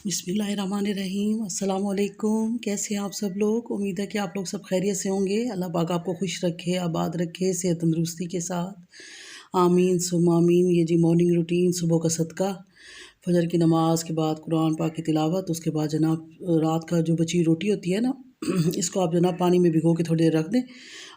बिस्मिल्लाहिर्रहमानिर्रहीम। अस्सलाम वालेकुम। कैसे हैं आप सब लोग? उम्मीद है कि आप लोग सब खैरियत से होंगे। अल्लाह पाक आपको खुश रखे, आबाद रखे, सेहत तंदुरुस्ती के साथ। आमीन सुम्मा आमीन। ये जी मॉर्निंग रूटीन, सुबह का सदका, फजर की नमाज के बाद कुरान पाक की तिलावत, उसके बाद जनाब रात का जो बची रोटी होती है ना इसको आप जनाब पानी में भिगो के थोड़ी देर रख दें।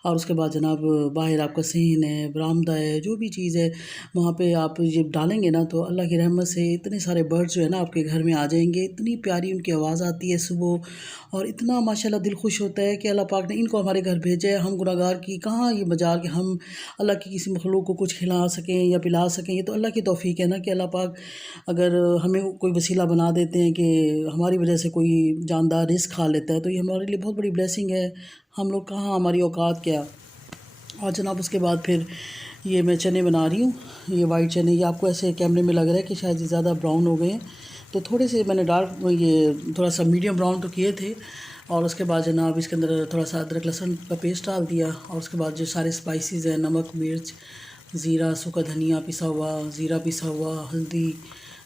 और उसके बाद जनाब बाहर आपका सहन है, बरामदा है, जो भी चीज़ है वहाँ पे आप ये डालेंगे ना तो अल्लाह की रहमत से इतने सारे बर्ड्स जो है ना आपके घर में आ जाएंगे। इतनी प्यारी उनकी आवाज़ आती है सुबह, और इतना माशाल्लाह दिल खुश होता है कि अल्लाह पाक ने इनको हमारे घर भेजा है। हम गुनहगार की कहाँ ये मजाल कि हम अल्लाह की किसी मखलूक को कुछ खिला सकें या पिला सकें। ये तो अल्लाह की तौफीक है ना कि अल्लाह पाक अगर हमें कोई वसीला बना देते हैं कि हमारी वजह से कोई जानदार रिस्क खा लेता है, तो ये हमारे लिए बहुत बड़ी ब्लेसिंग है। हम लोग कहाँ, हमारी औकात क्या। और जनाब उसके बाद फिर ये मैं चने बना रही हूँ। ये वाइट चने, ये आपको ऐसे कैमरे में लग रहा है कि शायद ये ज़्यादा ब्राउन हो गए हैं, तो थोड़े से मैंने डार्क, ये थोड़ा सा मीडियम ब्राउन तो किए थे। और उसके बाद जनाब इसके अंदर थोड़ा सा अदरक लहसुन का पेस्ट डाल दिया। और उसके बाद जो सारे स्पाइसेस हैं, नमक, मिर्च, ज़ीरा, सूखा धनिया पिसा हुआ, ज़ीरा पिसा हुआ, हल्दी,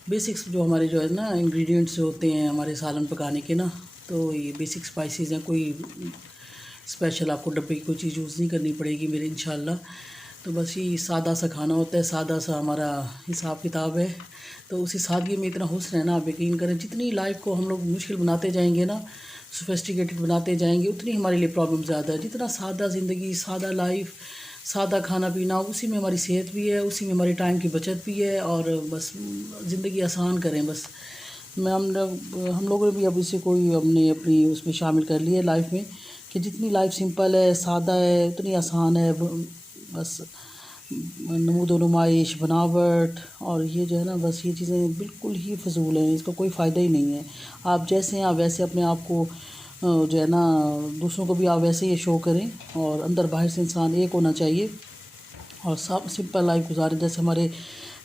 बेसिक्स जो हमारे जो है ना इंग्रेडिएंट्स होते हैं हमारे सालन पकाने के ना, तो ये बेसिक स्पाइसेस हैं। कोई स्पेशल आपको डब्बे की कोई चीज़ यूज़ नहीं करनी पड़ेगी मेरे इंशाल्लाह। तो बस ये सादा सा खाना होता है, सादा सा हमारा हिसाब किताब है। तो उसी सादगी में इतना हुस्न है ना, आप यकीन करें जितनी लाइफ को हम लोग मुश्किल बनाते जाएंगे ना, सोफिस्टिकेटेड बनाते जाएंगे, उतनी हमारे लिए प्रॉब्लम ज़्यादा है। जितना सादा ज़िंदगी, सादा लाइफ, सादा खाना पीना, उसी में हमारी सेहत भी है, उसी में हमारी टाइम की बचत भी है। और बस ज़िंदगी आसान करें बस। मैं हम लोगों ने भी अब इसे कोई हमने अपनी उसमें शामिल कर लिया है लाइफ में, कि जितनी लाइफ सिंपल है, सादा है, उतनी आसान है। बस नमूदो नुमाइश, बनावट और ये जो है ना, बस ये चीज़ें बिल्कुल ही फ़जूल हैं, इसका कोई फ़ायदा ही नहीं है। आप जैसे हैं आप वैसे अपने आप को जो है ना, दूसरों को भी आप वैसे ही शो करें, और अंदर बाहर से इंसान एक होना चाहिए और सब सिंपल लाइफ गुजारें जैसे हमारे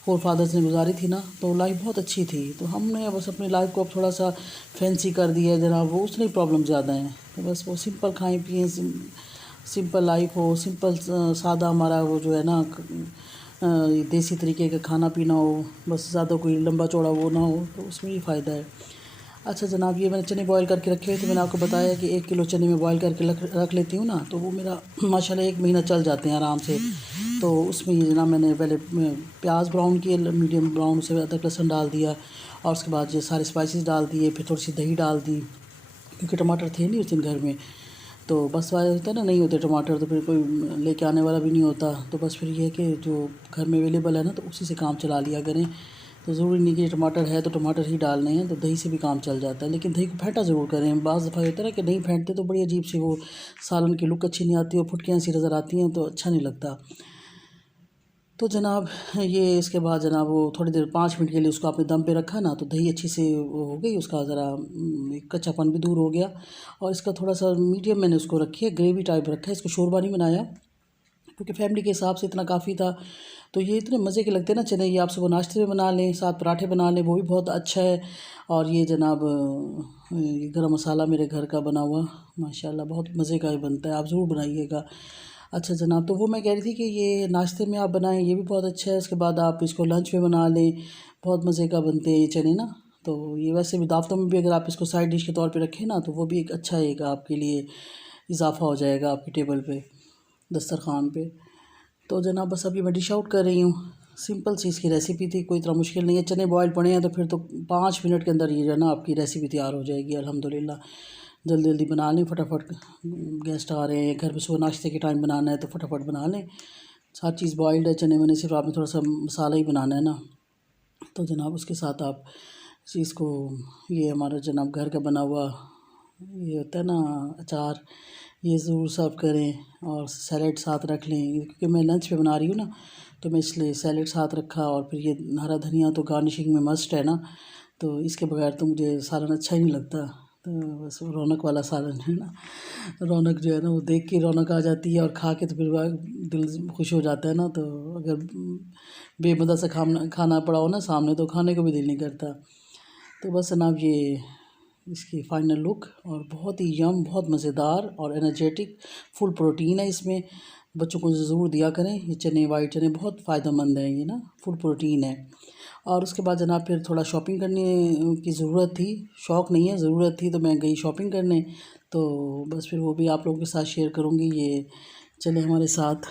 फोर फादर्स ने गुजारी थी ना, तो लाइफ बहुत अच्छी थी। तो हमने बस अपनी लाइफ को अब थोड़ा सा फैंसी कर दिया है जनाब, वो उसमें प्रॉब्लम ज़्यादा है। तो बस वो सिंपल खाएं पिएँ, सिंपल लाइफ हो, सिंपल सादा हमारा वो जो है ना देसी तरीके का खाना पीना हो, बस ज़्यादा कोई लंबा चौड़ा वो ना हो, तो उसमें ही फ़ायदा है। अच्छा जनाब, ये मैंने चने बॉयल करके रखे हुए थे। मैंने आपको बताया कि 1 किलो चने में बॉयल करके रख लेती हूँ ना, तो वो मेरा माशाल्लाह 1 महीना चल जाते हैं आराम से। तो उसमें ये जनाब मैंने पहले प्याज ब्राउन किए, मीडियम ब्राउन, से अदरक लहसुन डाल दिया, और उसके बाद ये सारे स्पाइसेस डाल दिए, फिर थोड़ी सी दही डाल दी, क्योंकि टमाटर थे नहीं उस दिन घर में। तो बस वाले होता है ना, नहीं होते टमाटर तो फिर कोई लेके आने वाला भी नहीं होता, तो बस फिर ये है कि जो घर में अवेलेबल है ना, तो उसी से काम चला लिया करें। तो ज़रूरी नहीं कि टमाटर है तो टमाटर ही डालने हैं, तो दही से भी काम चल जाता है। लेकिन दही को फेंटा ज़रूर करें। बाज़ दफ़ा होता है ना कि नहीं फेंटते तो बड़ी अजीब सी वो सालन की लुक अच्छी नहीं आती, और फुटकियाँ सी नज़र आती हैं, तो अच्छा नहीं लगता। तो जनाब ये इसके बाद जनाब वो थोड़ी देर 5 मिनट के लिए उसको आपने दम पे रखा ना, तो दही अच्छी से वो हो गई, उसका ज़रा कच्चापन भी दूर हो गया। और इसका थोड़ा सा मीडियम मैंने उसको रखी है, ग्रेवी टाइप रखा है, इसको शोरबा नहीं बनाया, क्योंकि फैमिली के हिसाब से इतना काफ़ी था। तो ये इतने मज़े के लगते हैं ना चने, ये आप सुबह नाश्ते में बना लें, साथ पराठे बना लें, वो भी बहुत अच्छा है। और ये जनाब ये गरम मसाला मेरे घर का बना हुआ, माशाल्लाह बहुत मज़े का बनता है, आप ज़रूर बनाइएगा। अच्छा जनाब, तो वो मैं कह रही थी कि ये नाश्ते में आप बनाएं, ये भी बहुत अच्छा है। उसके बाद आप इसको लंच में बना लें, बहुत मज़े का बनते हैं ये चने ना। तो ये वैसे भी दावतों में भी अगर आप इसको साइड डिश के तौर पे रखें ना, तो वो भी एक अच्छा एक आपके लिए इजाफ़ा हो जाएगा आपकी टेबल पे, दस्तरख़्वान पे। तो जनाब बस अभी मैं डिश आउट कर रही हूँ। सिंपल सी इसकी रेसिपी थी, कोई इतना मुश्किल नहीं है। चने बॉयल पड़े हैं तो फिर तो 5 मिनट के अंदर ये जो है ना आपकी रेसिपी तैयार हो जाएगी अल्हम्दुलिल्लाह। जल्दी जल्दी बना लें फटाफट, गेस्ट आ रहे हैं घर पे, सुबह नाश्ते के टाइम बनाना है तो फटाफट बना लें। हर चीज़ बॉयल्ड है चने वने, सिर्फ आपने थोड़ा सा मसाला ही बनाना है ना। तो जनाब उसके साथ आप इस चीज़ को, ये हमारा जनाब घर का बना हुआ ये होता है ना अचार, ये ज़रूर सर्व करें, और सैलेड साथ रख लें, क्योंकि मैं लंच पे बना रही हूँ ना, तो मैं इसलिए सैलेड साथ रखा। और फिर ये हरा धनिया तो गार्निशिंग में मस्ट है ना, तो इसके बगैर तो मुझे सालन अच्छा ही नहीं लगता। तो बस वो रौनक वाला सालन है ना, रौनक जो है ना वो देख के रौनक आ जाती है, और खा के तो फिर दिल खुश हो जाता है ना। तो अगर बेमज़ा सा खाना खाना पड़ा हो ना सामने, तो खाने को भी दिल नहीं करता। तो बस जनाब ये इसकी फ़ाइनल लुक, और बहुत ही यम, बहुत मज़ेदार और एनर्जेटिक, फुल प्रोटीन है इसमें। बच्चों को ज़रूर दिया करें ये चने, वाइट चने बहुत फ़ायदेमंद हैं ये ना, फुल प्रोटीन है। और उसके बाद जनाब फिर थोड़ा शॉपिंग करने की ज़रूरत थी, शौक़ नहीं है ज़रूरत थी, तो मैं गई शॉपिंग करने। तो बस फिर वो भी आप लोगों के साथ शेयर करूँगी, ये चले हमारे साथ।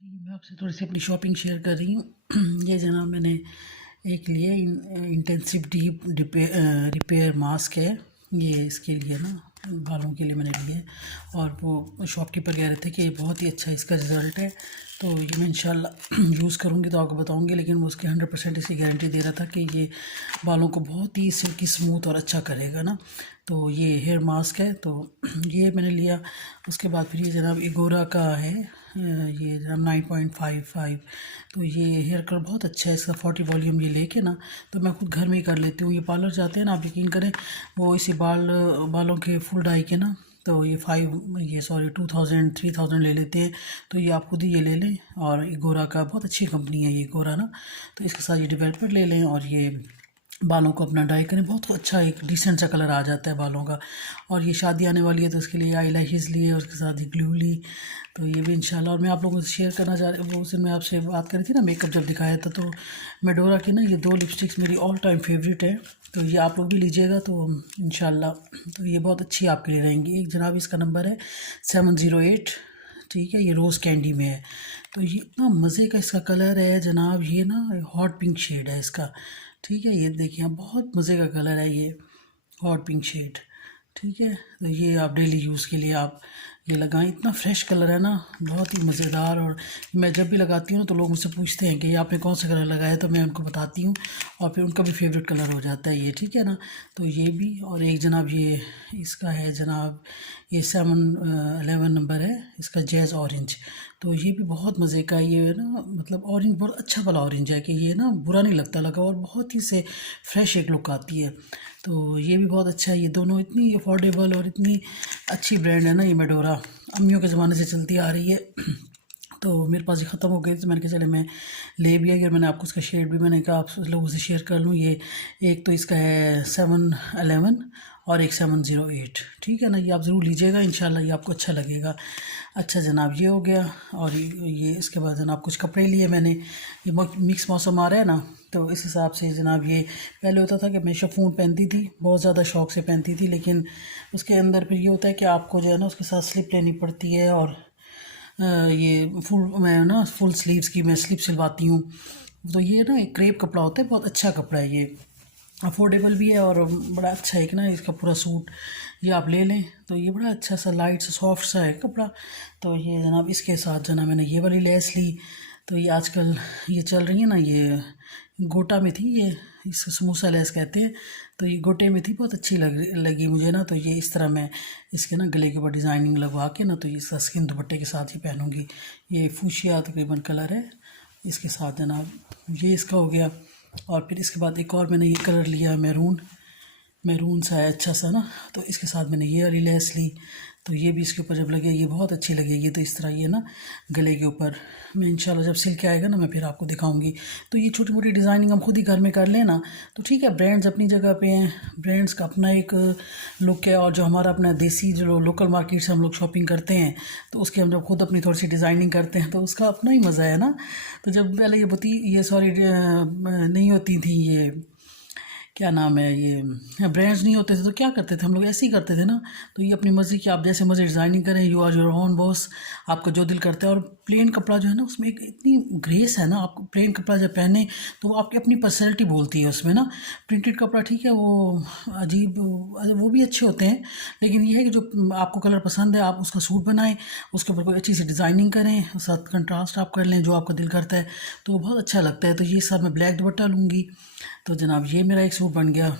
जी, मैं आपसे थोड़ी सी अपनी शॉपिंग शेयर कर रही हूँ। ये जनाब मैंने एक लिए इंटेंसिव डीप रिपेयर मास्क है। ये इसके लिए ना बालों के लिए मैंने लिए, और वो शॉपकीपर कह रहे थे कि ये बहुत ही अच्छा इसका रिज़ल्ट है, तो ये मैं इंशाल्लाह यूज़ करूँगी तो आपको बताऊँगी। लेकिन वो उसकी 100% इसकी गारंटी दे रहा था कि ये बालों को बहुत ही सिल्की स्मूथ और अच्छा करेगा ना। तो ये हेयर मास्क है, तो ये मैंने लिया। उसके बाद फिर ये जनाब एगोरा का है, ये जनाब 9.55। तो ये हेयर कलर बहुत अच्छा है इसका, 40 वॉल्यूम ये लेके ना तो मैं खुद घर में ही कर लेती हूँ। ये पार्लर जाते हैं ना, आप यकीन करें, वो इसी बालों के फुल डाई के ना, तो ये 2000 3000 ले लेते हैं। तो ये आप खुद ही ये ले लें, और एगोरा का बहुत अच्छी कंपनी है ये एगोरा ना। तो इसके साथ ये डेवलपर ले लें, और ये बालों को अपना डाई करें, बहुत अच्छा एक डिसेंट सा कलर आ जाता है बालों का। और ये शादी आने वाली है तो उसके लिए आई लैशेज़ लिए, और उसके साथ ही ग्लू ली। तो ये भी इंशाल्लाह। और मैं आप लोगों से शेयर करना चाह रही, वो उस दिन मैं आपसे बात करी थी ना मेकअप जब दिखाया था, तो मेडोरा की ना ये 2 लिपस्टिक्स मेरी ऑल टाइम फेवरेट है। तो ये आप लोग भी लीजिएगा तो इंशाल्लाह, तो ये बहुत अच्छी आपके लिए रहेंगी। एक जनाब इसका नंबर है 708, ठीक है, ये रोज़ कैंडी में है। तो ये इतना मज़े का इसका कलर है जनाब, ये ना हॉट पिंक शेड है इसका, ठीक है। ये देखिए आप, बहुत मज़े का कलर है ये, हॉट पिंक शेड, ठीक है। तो ये आप डेली यूज़ के लिए आप ये लगाएं। इतना फ्रेश कलर है ना, बहुत ही मज़ेदार। और मैं जब भी लगाती हूँ ना तो लोग मुझसे पूछते हैं कि ये आपने कौन सा कलर लगाया, तो मैं उनको बताती हूँ और फिर उनका भी फेवरेट कलर हो जाता है ये, ठीक है ना। तो ये भी, और एक जनाब ये इसका है जनाब, ये 711 नंबर है इसका, जैज़ ऑरेंज। तो ये भी बहुत मज़े का, ये है ना, मतलब ऑरेंज बहुत अच्छा वाला ऑरेंज है कि ये ना बुरा नहीं लगता लगा, और बहुत ही से फ्रेश एक लुक आती है। तो ये भी बहुत अच्छा है। ये दोनों इतनी अफोर्डेबल और इतनी अच्छी ब्रांड है ना ये मेडोरा, अम्मियों के ज़माने से चलती आ रही है। तो मेरे पास ये ख़त्म हो गई, तो मैंने कहा चले मैं ले भी आ गया। मैंने आपको इसका शेड भी मैंने कहा आप लोगों से शेयर कर लूँ। ये एक तो इसका है 711 और एक 708, ठीक है ना। ये आप ज़रूर लीजिएगा, इंशाल्लाह ये आपको अच्छा लगेगा। अच्छा जनाब, ये हो गया। और ये इसके बाद जनाब कुछ कपड़े लिए मैंने। ये मिक्स मौसम आ रहा है ना, तो इस हिसाब से जनाब ये पहले होता था कि मैं शिफॉन पहनती थी, बहुत ज़्यादा शौक़ से पहनती थी, लेकिन उसके अंदर फिर ये होता है कि आपको जो है ना उसके साथ स्लिप लेनी पड़ती है। और ये मैं ना फुल स्लीव्स की मैं स्लिप सिलवाती हूँ। तो ये ना एक क्रेप कपड़ा होता है, बहुत अच्छा कपड़ा है ये, अफोर्डेबल भी है और बड़ा अच्छा है कि ना। इसका पूरा सूट ये आप ले लें तो ये बड़ा अच्छा सा लाइट सा सॉफ्ट सा है कपड़ा। तो ये जनाब इसके साथ जनाब मैंने ये वाली लेस ली। तो ये आजकल ये चल रही है ना, ये गोटा में थी, ये इसको समोसा लेस कहते हैं। तो ये गोटे में थी, बहुत अच्छी लगी मुझे ना। तो ये इस तरह मैं इसके ना गले के ऊपर डिज़ाइनिंग लगवा के ना, तो ये इसका स्किन दुपट्टे के साथ ही पहनूंगी। ये फूशिया तकरीबन कलर है इसके साथ जनाब, ये इसका हो गया। और फिर इसके बाद एक और मैंने ये कलर लिया, मैरून सा है अच्छा सा ना, तो इसके साथ मैंने ये वाली लेस ली। तो ये भी इसके ऊपर जब लगे ये बहुत अच्छी लगेगी। तो इस तरह ये ना गले के ऊपर मैं इंशाल्लाह जब सिल के आएगा ना मैं फिर आपको दिखाऊंगी। तो ये छोटी मोटी डिज़ाइनिंग हम खुद ही घर में कर लेना तो ठीक है। ब्रांड्स अपनी जगह पे हैं, ब्रांड्स का अपना एक लुक है, और जो हमारा अपना देसी जो लोकल मार्केट से हम लोग शॉपिंग करते हैं तो उसके हम जब खुद अपनी थोड़ी सी डिज़ाइनिंग करते हैं तो उसका अपना ही मज़ा है ना। तो जब पहले ये सॉरी नहीं होती थी, ये क्या नाम है, ये ब्रांड्स नहीं होते थे तो क्या करते थे हम लोग, ऐसे ही करते थे ना। तो ये अपनी मर्ज़ी की आप जैसे मर्ज़ी डिज़ाइनिंग करें, you are your own boss, आपका जो दिल करता है। और प्लेन कपड़ा जो है ना उसमें एक इतनी ग्रेस है ना, आपको प्लेन कपड़ा जब पहने तो वो आपकी अपनी पर्सनैलिटी बोलती है उसमें ना। प्रिंटेड कपड़ा ठीक है वो अजीब, वो भी अच्छे होते हैं, लेकिन ये है कि जो आपको कलर पसंद है आप उसका सूट बनाएं, उसके ऊपर कोई अच्छी सी डिज़ाइनिंग करें, साथ कंट्रास्ट आप कर लें जो आपका दिल करता है, तो वो बहुत अच्छा लगता है। तो ये सब मैं ब्लैक दुपट्टा लूँगी। तो जनाब ये मेरा एक सूट बन गया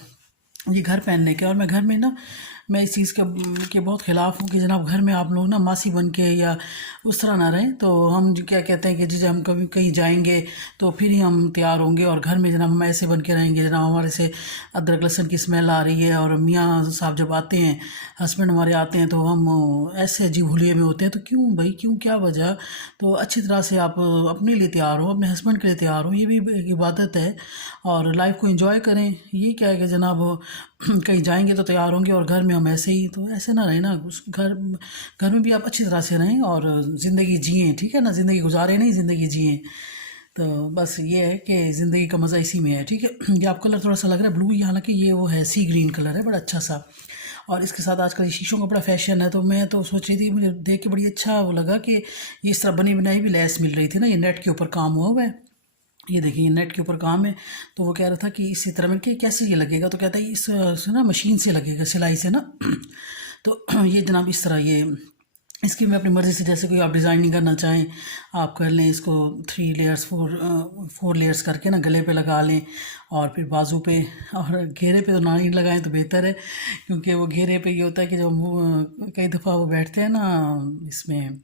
ये घर पहनने के। और मैं घर में ना मैं इस चीज़ के बहुत ख़िलाफ़ हूँ कि जनाब घर में आप लोग ना मासी बन के या उस तरह ना रहें। तो हम जो क्या कहते हैं कि जी हम कभी कहीं जाएंगे तो फिर ही हम तैयार होंगे, और घर में जनाब हम ऐसे बन के रहेंगे जनाब हमारे से अदरक लहसुन की स्मेल आ रही है, और मियाँ साहब जब आते हैं, हस्बैंड हमारे आते हैं तो हम ऐसे अजीब हुलिये में होते हैं। तो क्यों भाई, क्यों, क्या वजह। तो अच्छी तरह से आप अपने लिए तैयार हो, अपने हस्बैंड के लिए तैयार हो, ये भी एक इबादत है। और लाइफ को एंजॉय करें। ये क्या है कि जनाब कहीं जाएंगे तो तैयार होंगे और घर में हम ऐसे ही, तो ऐसे ना रहें ना। उस घर में भी आप अच्छी तरह से रहें और ज़िंदगी जिएं, ठीक है ना। ज़िंदगी गुजारें नहीं, ज़िंदगी जिएं। तो बस ये है कि ज़िंदगी का मज़ा इसी में है, ठीक है। ये आप कलर थोड़ा सा लग रहा है ब्लू, ये हालांकि ये वो है सी ग्रीन कलर है, बड़ा अच्छा सा। और इसके साथ आजकल ये शीशों का बड़ा फैशन है, तो मैं तो सोच रही थी, मुझे देख के बड़ी अच्छा वो लगा कि ये इस तरह बनी बनाई भी लेस मिल रही थी ना, ये नेट के ऊपर काम हुआ है। ये देखिए ये नेट के ऊपर काम है। तो वो कह रहा था कि इसी तरह में कि कैसे ये लगेगा, तो कहता है इस से ना मशीन से लगेगा, सिलाई से ना। तो ये जनाब इस तरह ये इसकी मैं अपनी मर्ज़ी से जैसे कोई आप डिज़ाइनिंग करना चाहें आप कर लें। इसको 3 लेयर्स 4 लेयर्स करके ना गले पे लगा लें, और फिर बाजू पे, और घेरे पे तो ना ही लगाएं तो बेहतर है, क्योंकि वो घेरे पे ये होता है कि जब कई दफ़ा वो बैठते हैं ना इसमें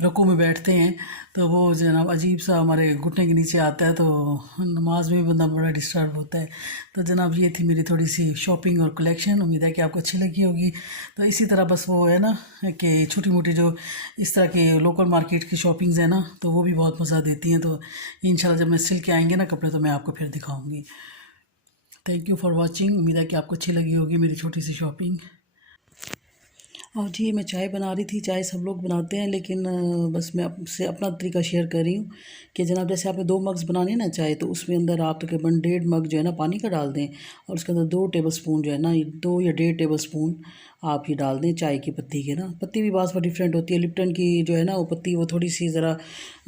रुकू में बैठते हैं तो वो जनाब अजीब सा हमारे घुटने के नीचे आता है, तो नमाज में भी बंदा बड़ा डिस्टर्ब होता है। तो जनाब ये थी मेरी थोड़ी सी शॉपिंग और कलेक्शन, उम्मीद है कि आपको अच्छी लगी होगी। तो इसी तरह बस वो है ना कि छोटी मोटी जो इस तरह की लोकल मार्केट की शॉपिंग्स है ना, तो वो भी बहुत मज़ा देती हैं। तो इंशाल्लाह जब मैं सिल के आएंगे ना कपड़े तो मैं आपको फिर दिखाऊँगी। थैंक यू फॉर वॉचिंग, उम्मीद है कि आपको अच्छी लगी होगी मेरी छोटी सी शॉपिंग। और जी मैं चाय बना रही थी, चाय सब लोग बनाते हैं, लेकिन बस मैं आपसे अपना तरीका शेयर कर रही हूँ कि जनाब जैसे आपने 2 मग्स बनाने ना चाय, तो उसमें अंदर आप तकरीबन 1.5 मग जो है ना पानी का डाल दें, और उसके अंदर 2 टेबल स्पून जो है ना, 2 या 1.5 टेबल स्पून आप ये डाल दें चाय की पत्ती के ना। पत्ती भी बात डिफरेंट होती है। लिप्टन की जो है ना वो पत्ती वो थोड़ी सी ज़रा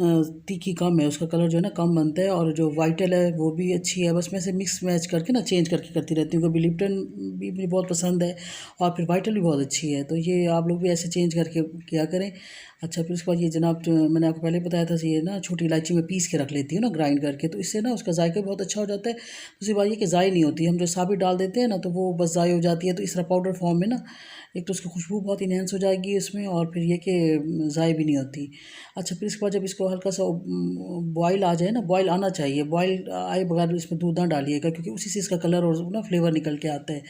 तीखी कम है, उसका कलर जो है ना कम बनता है, और जो वाइटल है वो भी अच्छी है। बस मैं से मिक्स मैच करके ना चेंज करके करती रहती हूँ। कभी लिप्टन भी मुझे बहुत पसंद है और फिर वाइटल भी बहुत अच्छी है, तो ये आप लोग भी ऐसे चेंज करके किया करें। अच्छा, फिर उसके बाद ये जनाब जो मैंने आपको पहले बताया था, ये ना छोटी इलायची में पीस के रख लेती हूँ ना ग्राइंड करके, तो इससे ना उसका जायका बहुत अच्छा हो जाता है। दूसरी बात ये कि ज़ाय नहीं होती, हम जो साबित डाल देते हैं ना तो वो बस ज़ाय हो जाती है। तो इस तरह पाउडर फॉर्म में ना एक तो उसकी खुशबू बहुत इन्हेंस हो जाएगी इसमें, और फिर ये कि ज़ाय भी नहीं होती। अच्छा, फिर इसके बाद जब इसको हल्का सा बॉयल आ जाए ना, बॉयल आना चाहिए, बॉयल आए बगैर इसमें दूध ना डालिएगा, क्योंकि उसी से इसका कलर और ना फ्लेवर निकल के आता है।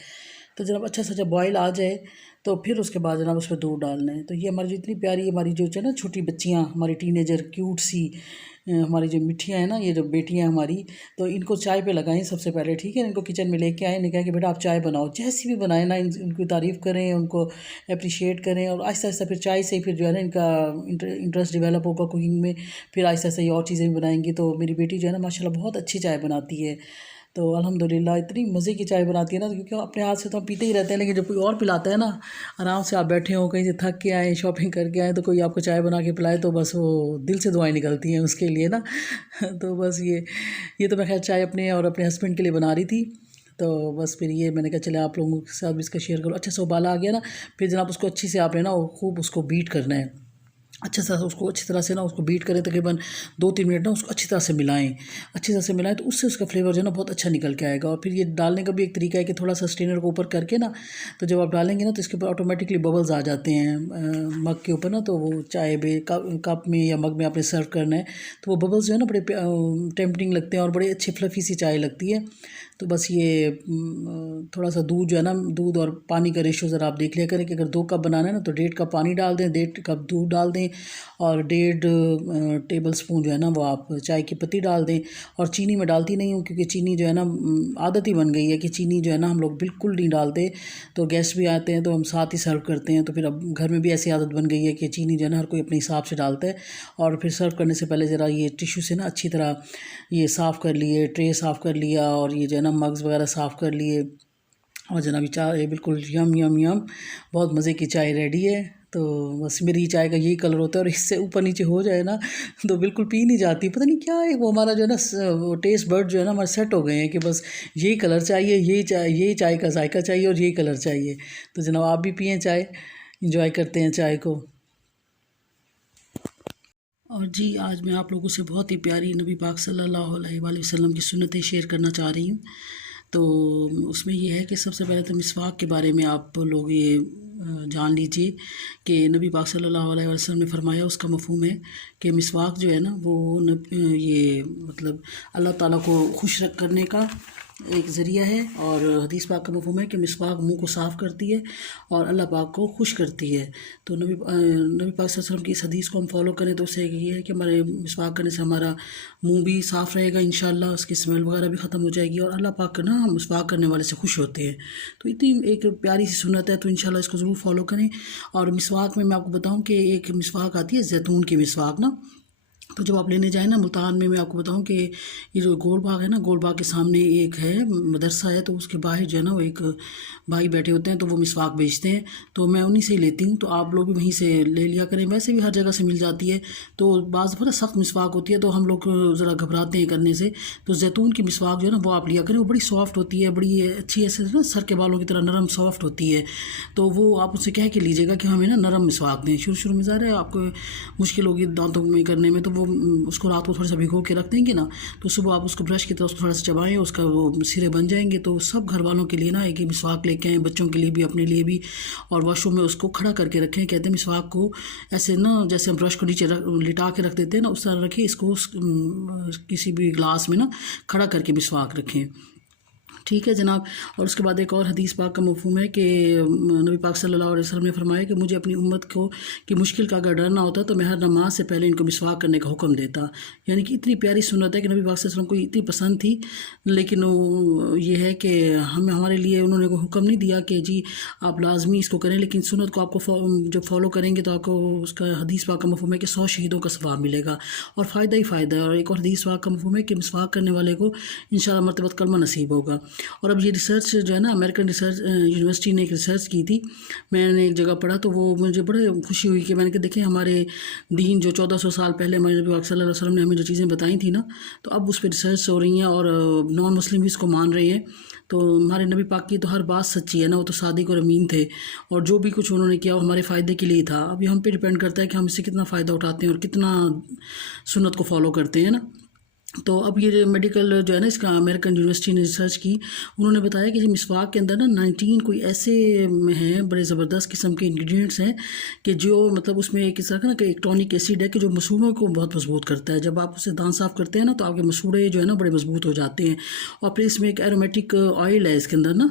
तो जब अच्छा सा जब बॉयल आ जाए तो फिर उसके बाद जनाब उसमें दूध डालना है। तो ये हमारी जो इतनी प्यारी हमारी जो है ना छोटी बच्चियाँ, हमारी टीनेजर क्यूट सी हमारी जो मिठियाँ हैं ना, ये जो बेटियाँ हमारी, तो इनको चाय पे लगाएं सबसे पहले, ठीक है। इनको किचन में लेके आए, इन्हें कहा कि बेटा आप चाय बनाओ, जैसी भी बनाए ना इनकी तारीफ़ करें, उनको अप्रिशिएट करें, और आहिस्ता आहिस्ता फिर चाय से फिर जो है ना इनका इंटरेस्ट डेवलप होगा कुकिंग में। फिर आहिस्ता आहिस्ता ये और चीज़ें भी बनाएंगी। तो मेरी बेटी जो है ना माशाल्लाह बहुत अच्छी चाय बनाती है। तो अल्हम्दुलिल्लाह इतनी मज़े की चाय बनाती है ना, क्योंकि अपने हाथ से तो हम पीते ही रहते हैं, लेकिन जब कोई और पिलाता है ना, आराम से आप बैठे हो कहीं से थक के आए, शॉपिंग करके आए, तो कोई आपको चाय बना के पिलाए तो बस वो दिल से दुआएं निकलती हैं उसके लिए ना। तो बस ये तो मैं खैर चाय अपने और अपने हस्बैंड के लिए बना रही थी। तो बस फिर ये मैंने कहा चले आप लोगों के साथ भी इसका शेयर करो। अच्छा से उबाला आ गया ना, फिर जनाब उसको अच्छी से आपने ना खूब उसको बीट करना है। अच्छा सा उसको अच्छी तरह से ना उसको बीट करें, तकरीबन 2-3 मिनट ना उसको अच्छी तरह से मिलाएं। अच्छी तरह से मिलाएं तो उससे उसका फ्लेवर जो है ना बहुत अच्छा निकल के आएगा। और फिर ये डालने का भी एक तरीका है कि थोड़ा सा स्ट्रेनर को ऊपर करके ना, तो जब आप डालेंगे ना तो इसके ऊपर ऑटोमेटिकली बबल्स आ जाते हैं मग के ऊपर ना। तो वो चाय बे कप में या मग में आपने सर्व करना है, तो वो बबल्स जो है ना बड़े टेम्पटिंग लगते हैं और बड़े अच्छे फ्लफ़ी सी चाय लगती है। तो बस ये थोड़ा सा दूध जो है ना, दूध और पानी का रेशो ज़रा आप देख लिया करें कि अगर 2 कप बनाना है ना तो 1.5 कप पानी डाल दें, 1.5 कप दूध डाल दें, और 1.5 टेबल स्पून जो है ना वो आप चाय की पत्ती डाल दें। और चीनी मैं डालती नहीं हूँ, क्योंकि चीनी जो है ना आदत ही बन गई है कि चीनी जो है ना हम लोग बिल्कुल नहीं डालते। तो गेस्ट भी आते हैं तो हम साथ ही सर्व करते हैं, तो फिर अब घर में भी ऐसी आदत बन गई है कि चीनी जो है ना हर कोई अपने हिसाब से डालता है। और फिर सर्व करने से पहले ज़रा ये टिश्यू से ना अच्छी तरह ये साफ़ कर लिए, ट्रे साफ़ कर लिया, और ये जो है ना मग्स वगैरह साफ़ कर लिए। और जनाबी चाय बिल्कुल यम यम यम, बहुत मज़े की चाय रेडी है। तो बस मेरी चाय का यही कलर होता है, और इससे ऊपर नीचे हो जाए ना तो बिल्कुल पी नहीं जाती। पता नहीं क्या है वो हमारा जो है ना वो टेस्ट बर्ड जो है ना हमारे सेट हो गए हैं कि बस यही कलर चाहिए, यही चाय का जायका चाहिए और यही कलर चाहिए। तो जनाब आप भी पिएँ चाय, इंजॉय करते हैं चाय को। और जी आज मैं आप लोगों से बहुत ही प्यारी नबी पाक सल्लल्लाहु अलैहि वसल्लम की सुन्नतें शेयर करना चाह रही हूँ। तो उसमें ये है कि सबसे पहले तो मिसवाक के बारे में आप लोग ये जान लीजिए कि नबी पाक सल्लल्लाहु अलैहि वसल्लम ने फरमाया, उसका मफ़हूम है कि मिसवाक जो है ना वो ये मतलब अल्लाह ताला को खुश करने का एक ज़रिया है। और हदीस पाक का मफ़हूम है कि मिसवाक मुंह को साफ़ करती है और अल्लाह पाक को खुश करती है। तो नबी पाक सल्लल्लाहु अलैहि वसल्लम की इस हदीस को हम फॉलो करें तो उससे ये है कि हमारे मिसवाक करने से हमारा मुंह भी साफ़ रहेगा इंशाल्लाह, उसकी स्मेल वगैरह भी ख़त्म हो जाएगी, और अल्लाह पाक ना मिसवाक करने वाले से खुश होते हैं। तो इतनी एक प्यारी सी सुन्नत है, तो इंशाल्लाह इसको ज़रूर फॉलो करें। और मिसवाक में मैं आपको बताऊँ कि एक मिसवाक आती है जैतून की मिसवाक ना, तो जब आप लेने जाएँ ना मुल्तान में, मैं आपको बताऊं कि ये जो गोल बाग है ना, गोल बाग के सामने एक है मदरसा है, तो उसके बाहर जो है ना वो एक भाई बैठे होते हैं, तो वो मिसवाक बेचते हैं, तो मैं उन्हीं से ही लेती हूँ। तो आप लोग भी वहीं से ले लिया करें, वैसे भी हर जगह से मिल जाती है। तो बाज़ दफ़ा सख्त मिसवाक होती है तो हम लोग ज़रा घबराते हैं करने से। तो जैतून की मिसवाक जो है ना वो आप लिया करें, वो बड़ी सॉफ्ट होती है, बड़ी अच्छी ऐसे ना सर के बालों की तरह नरम सॉफ्ट होती है। तो वो आप उससे कह के लीजिएगा कि हमें ना नरम मिसवाक दें। शुरू शुरू में ज़रा आपको मुश्किल होगी दांतों में करने में, तो वो उसको रात को थोड़ा सा भिगो के रख देंगे ना, तो सुबह आप उसको ब्रश की तरह उसको थोड़ा सा चबाएं, उसका वो सिरे बन जाएंगे। तो सब घर वालों के लिए ना एक मिसवाक लेके आएँ, बच्चों के लिए भी अपने लिए भी, और वॉशरूम में उसको खड़ा करके रखें। कहते हैं मिसवाक को ऐसे ना जैसे हम ब्रश को नीचे लिटा के रख देते हैं ना, उस तरह रखें इसको, किसी भी ग्लास में ना खड़ा करके मिसवाक रखें, ठीक है जनाब। और उसके बाद एक और हदीस पाक का मफ़हूम है कि नबी पाक सल्लल्लाहु अलैहि वसल्लम ने फरमाया कि मुझे अपनी उम्मत को की मुश्किल का अगर डर ना होता तो मैं हर नमाज से पहले इनको मिसवाक करने का हुक्म देता। यानी कि इतनी प्यारी सुन्नत है कि नबी पाक सल्लल्लाहु अलैहि वसल्लम को इतनी पसंद थी, लेकिन ये है कि हमारे लिए उन्होंने कोई हुक्म नहीं दिया कि जी आप लाजमी इसको करें, लेकिन सुन्नत को आपको जब फॉलो करेंगे तो आपको उसका हदीस पाक का मफ़हूम है कि 100 शहीदों का सवाब मिलेगा और फ़ायदा ही फ़ायदा है। और एक और हदीस पाक का मफ़हूम है कि मिसवाक करने वाले को इंशाअल्लाह मरतबत कलमा नसीब होगा। और अब ये रिसर्च जो है ना, अमेरिकन रिसर्च यूनिवर्सिटी ने एक रिसर्च की थी, मैंने एक जगह पढ़ा तो वो मुझे बड़े खुशी हुई कि मैंने कहा देखें हमारे दीन जो 1400 साल पहले हमारे नबी पाक सल्लल्लाहु अलैहि वसल्लम ने हमें जो चीज़ें बताई थी ना, तो अब उस पर रिसर्च हो रही हैं और नॉन मुस्लिम भी इसको मान रहे हैं। तो हमारे नबी पाक की तो हर बात सच्ची है ना, वो तो सादिक और अमीन थे, और जो भी कुछ उन्होंने किया वो हमारे फ़ायदे के लिए था। अभी हम पे डिपेंड करता है कि हम इससे कितना फ़ायदा उठाते हैं और कितना सुन्नत को फॉलो करते हैं ना। तो अब ये जो मेडिकल जो है ना, इसका अमेरिकन यूनिवर्सिटी ने रिसर्च की, उन्होंने बताया कि मिसवाक के अंदर ना 19 कोई ऐसे हैं बड़े ज़बरदस्त किस्म के इंग्रेडिएंट्स हैं कि जो मतलब उसमें एक इस तरह का ना कि एक टॉनिक एसिड है कि जो मसूड़ों को बहुत मजबूत करता है। जब आप उसे दांत साफ़ करते हैं ना तो आपके मसूड़े जो है ना बड़े मजबूत हो जाते हैं। और फिर इसमें एक एरोमेटिक ऑयल है इसके अंदर ना,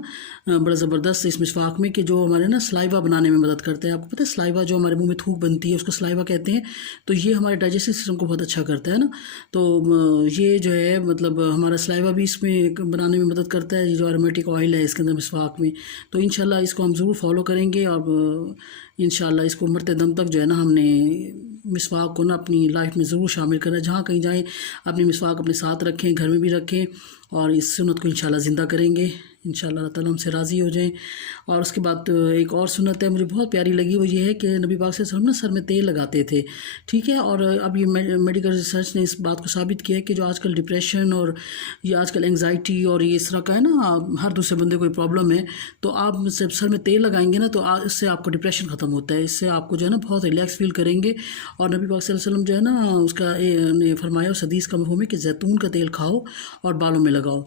बड़ा ज़बरदस्त इस मिसवाक में, कि जो हमारे ना सलाइवा बनाने में मदद करता है। आपको पता है सलाइवा जो हमारे मुँह में थूक बनती है उसको सलाइवा कहते हैं। तो ये हमारे डाइजेस्टिव सिस्टम को बहुत अच्छा करता है ना। तो ये जो है मतलब हमारा सलाइवा भी इसमें बनाने में मदद करता है, ये जो एरोमेटिक ऑयल है इसके अंदर मिसवाक में। तो इंशाल्लाह इसको हम ज़रूर फॉलो करेंगे और इंशाल्लाह इसको मरते दम तक जो है ना हमने मिसवाक को ना अपनी लाइफ में ज़रूर शामिल करना है। जहाँ कहीं जाएँ अपनी मिसवाक अपने साथ रखें, घर में भी रखें, और इस सुन्नत को इंशाल्लाह ज़िंदा करेंगे। इंशाल्लाह अल्लाह ताला हमसे राज़ी हो जाएं। और उसके बाद एक और सुन्नत है मुझे बहुत प्यारी लगी, वो ये है कि नबी पाक सल्लल्लाहु अलैहि वसल्लम ना सर में तेल लगाते थे, ठीक है। और अब ये मेडिकल रिसर्च ने इस बात को साबित किया है कि जो आजकल डिप्रेशन और ये आजकल एंग्जाइटी और ये इस तरह का है ना, हर दूसरे बंदे को प्रॉब्लम है, तो आप जब सर में तेल लगाएंगे ना तो इससे आपको डिप्रेशन ख़त्म होता है, इससे आपको जो है ना बहुत रिलैक्स फील करेंगे। और नबी पाक सल्लल्लाहु अलैहि वसल्लम जो है ना उसका ने फरमाया, उस हदीस का मफ़हूम है कि जैतून का तेल खाओ और बालों में लगाओ।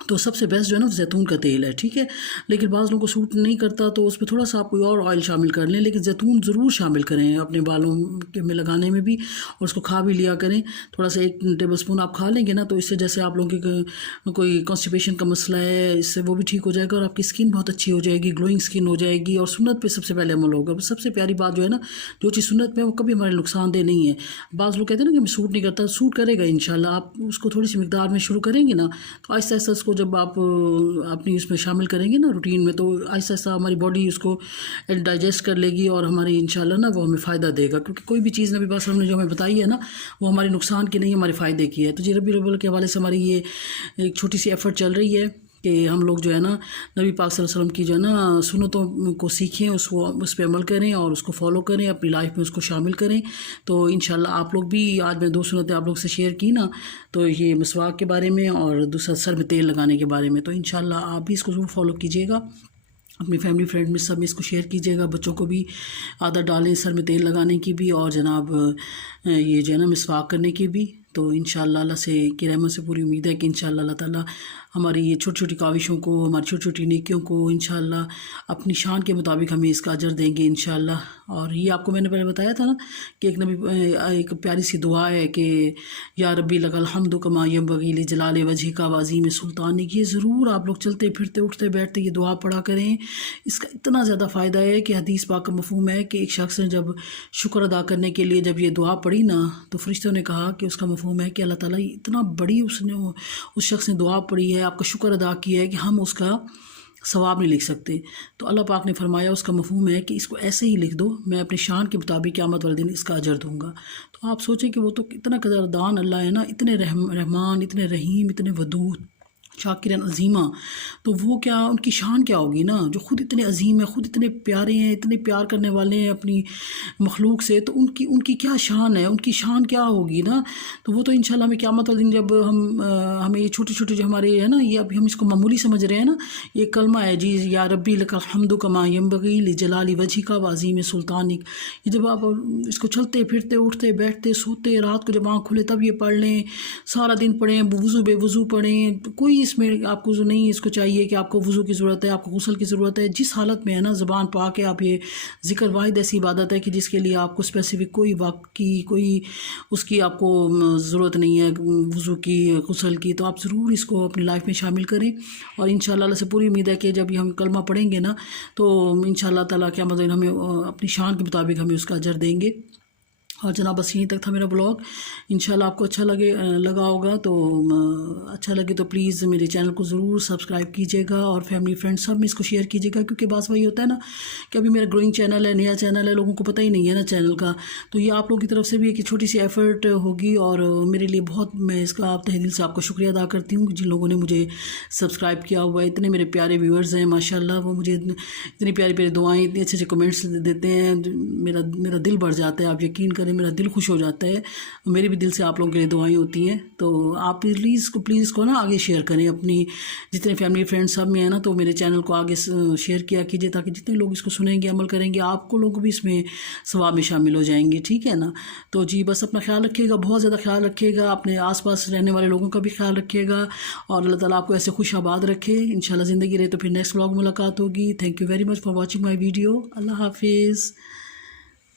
तो सबसे बेस्ट जो है ना जैतून का तेल है, ठीक है। लेकिन बाज़ लोगों को सूट नहीं करता तो उसमें थोड़ा सा आप कोई और ऑयल शामिल कर लें, लेकिन जैतून ज़रूर शामिल करें अपने बालों के में लगाने में भी, और उसको खा भी लिया करें। थोड़ा सा 1 टेबलस्पून आप खा लेंगे ना तो इससे जैसे आप लोगों की कोई कॉन्स्टिपेशन का मसला है, इससे वो भी ठीक हो जाएगा और आपकी स्किन बहुत अच्छी हो जाएगी, ग्लोइंग स्किन हो जाएगी। और सुन्नत पे सबसे पहले अमल होगा। सबसे प्यारी बात जो है ना, जो चीज़ सुन्नत में वो कभी हमारे नुकसानदेह नहीं है। बाज़ लोग कहते हैं ना कि हमें सूट नहीं करता, सूट करेगा इंशाल्लाह। आप उसको थोड़ी सी मिकदार में शुरू करेंगे ना तो आहिस्ता आहिस्ता उसको जब आप अपनी उसमें शामिल करेंगे ना रूटीन में, तो आहिस्ता आहिस्ता हमारी बॉडी उसको डाइजेस्ट कर लेगी और हमारी इंशाल्लाह ना वो हमें फ़ायदा देगा। क्योंकि कोई भी चीज़ नबी पाक सल्लल्लाहु अलैहि वसल्लम ने जो हमें बताई है ना वो हमारे नुकसान की नहीं, हमारे फ़ायदे की है। तो जी रबी अव्वल के हवाले से हमारी ये एक छोटी सी एफ़र्ट चल रही है कि हम लोग जो है ना नबी पाक सल्लल्लाहु अलैहि वसल्लम की जो है ना सुन्नतों को सीखें, उसको उस पर अमल करें और उसको फॉलो करें, अपनी लाइफ में उसको शामिल करें। तो इंशाल्लाह आप लोग भी, आज मैं 2 सुन्नतें आप लोग से शेयर की ना, तो ये मिसवाक के बारे में और दूसरा सर में तेल लगाने के बारे में, तो इंशाल्लाह आप भी इसको ज़रूर फॉलो कीजिएगा। अपनी फैमिली फ्रेंड में सब में इसको शेयर कीजिएगा, बच्चों को भी आदत डालें सर में तेल लगाने की भी, और जनाब ये जो है ना मिसवाक करने की भी। तो इंशाल्लाह अल्लाह से की रहमत से पूरी उम्मीद है कि इंशाल्लाह अल्लाह ताला हमारी ये छोटी छोटी काविशों को, हमारी छोटी छोटी नेकियों को इंशाल्लाह अपनी शान के मुताबिक हमें इसका अजर देंगे इंशाल्लाह। और ये आपको मैंने पहले बताया था ना कि एक प्यारी सी दुआ है कि या रब्बी लकल हम्दु कमा यंबगी लिजलाल वजहिका वअज़ीम सुल्तानिक। ये ज़रूर आप लोग चलते फिरते उठते बैठते ये दुआ पढ़ा करें। इसका इतना ज़्यादा फ़ायदा है कि हदीस पाक का मफ़हूम है कि एक शख्स ने जब शुक्र अदा करने के लिए जब ये दुआ पढ़ी ना, तो फरिश्तों ने कहा कि उसका मफ़हूम है कि अल्लाह ताला इतना बड़ी उसने उस शख्स ने दुआ पढ़ी है, आपका शुक्र अदा किया है कि हम उसका सवाब नहीं लिख सकते। तो अल्लाह पाक ने फरमाया, उसका मफ़हूम है कि इसको ऐसे ही लिख दो, मैं अपनी शान के मुताबिक क़यामत वाले दिन इसका अजर दूँगा। तो आप सोचें कि वो तो कितना कदरदान अल्लाह है ना, इतने रहमान, इतने रहीम, इतने वदूद, शाकिरन अज़ीमा। तो वो क्या, उनकी शान क्या होगी ना, जो ख़ुद इतने अज़ीम है, ख़ुद इतने प्यारे हैं, इतने प्यार करने वाले हैं अपनी मखलूक से, तो उनकी क्या शान है, उनकी शान क्या होगी ना। तो वो तो इंशाल्लाह हमें क़यामत वाले दिन जब हमें ये छोटे छोटे जो हमारे है ना, ये अभी हम इसको मामूली समझ रहे हैं ना, ये कलमा है जी, या रब्बी लकल हम्दु कमा यंबगी लिजलाली वजहिका वअज़ीम सुल्तानिक। ये जब आप इसको चलते फिरते उठते बैठते सोते रात को जब आँख खुले तब ये पढ़ लें, सारा दिन पढ़ें, वज़ू बेवज़ू पढ़ें, कोई इसमें आपको जो नहीं इसको चाहिए कि आपको वज़ू की ज़रूरत है, आपको गुस्ल की ज़रूरत है, जिस हालत में है ना ज़ुबान पाक है, आप ये ज़िक्र वाहिद ऐसी इबादत है कि जिसके लिए आपको स्पेसिफ़िक कोई वक्त की कोई उसकी आपको ज़रूरत नहीं है, वज़ू की गुस्ल की। तो आप ज़रूर इसको अपनी लाइफ में शामिल करें और इंशाअल्लाह अल्लाह से पूरी उम्मीद है कि जब ये हम कलमा पढ़ेंगे ना तो इंशाअल्लाह ताला क़यामत दिन हमें अपनी शान के मुताबिक हमें उसका अजर देंगे। और जनाब बस यहीं तक था मेरा ब्लॉग। इंशाल्लाह आपको अच्छा लगा होगा तो अच्छा लगे तो प्लीज़ मेरे चैनल को ज़रूर सब्सक्राइब कीजिएगा और फैमिली फ्रेंड्स सब में इसको शेयर कीजिएगा, क्योंकि बात वही होता है ना कि अभी मेरा ग्रोइंग चैनल है, नया चैनल है, लोगों को पता ही नहीं है ना चैनल का। तो ये आप लोगों की तरफ से भी एक छोटी सी एफ़र्ट होगी और मेरे लिए बहुत, मैं इसका आप तहे दिल से आपको शुक्रिया अदा करती हूँ जिन लोगों ने मुझे सब्सक्राइब किया हुआ है। इतने मेरे प्यारे व्यूअर्स हैं माशाल्लाह, वो मुझे इतनी प्यारी प्यारी दुआएँ, इतने अच्छे अच्छे कमेंट्स देते हैं, मेरा मेरा दिल भर जाता है। आप यकीन करें मेरा दिल खुश हो जाता है। मेरे भी दिल से आप लोगों के लिए दुआएं होती हैं। तो आप प्लीज़ को ना आगे शेयर करें, अपनी जितने फैमिली फ्रेंड्स सब में है ना, तो मेरे चैनल को आगे शेयर किया कीजिए, ताकि जितने लोग इसको सुनेंगे, अमल करेंगे, आपको लोग भी इसमें सवाब में शामिल हो जाएंगे। ठीक है ना। तो जी बस अपना ख्याल रखिएगा, बहुत ज़्यादा ख्याल रखिएगा, अपने आसपास रहने वाले लोगों का भी ख्याल रखिएगा और अल्लाह ताला आपको ऐसे खुश आबाद रखे। इंशाल्लाह ज़िंदगी रहे तो फिर नेक्स्ट व्लॉग मुलाकात होगी। Thank you very much for watching my video. अल्लाह हाफिज़।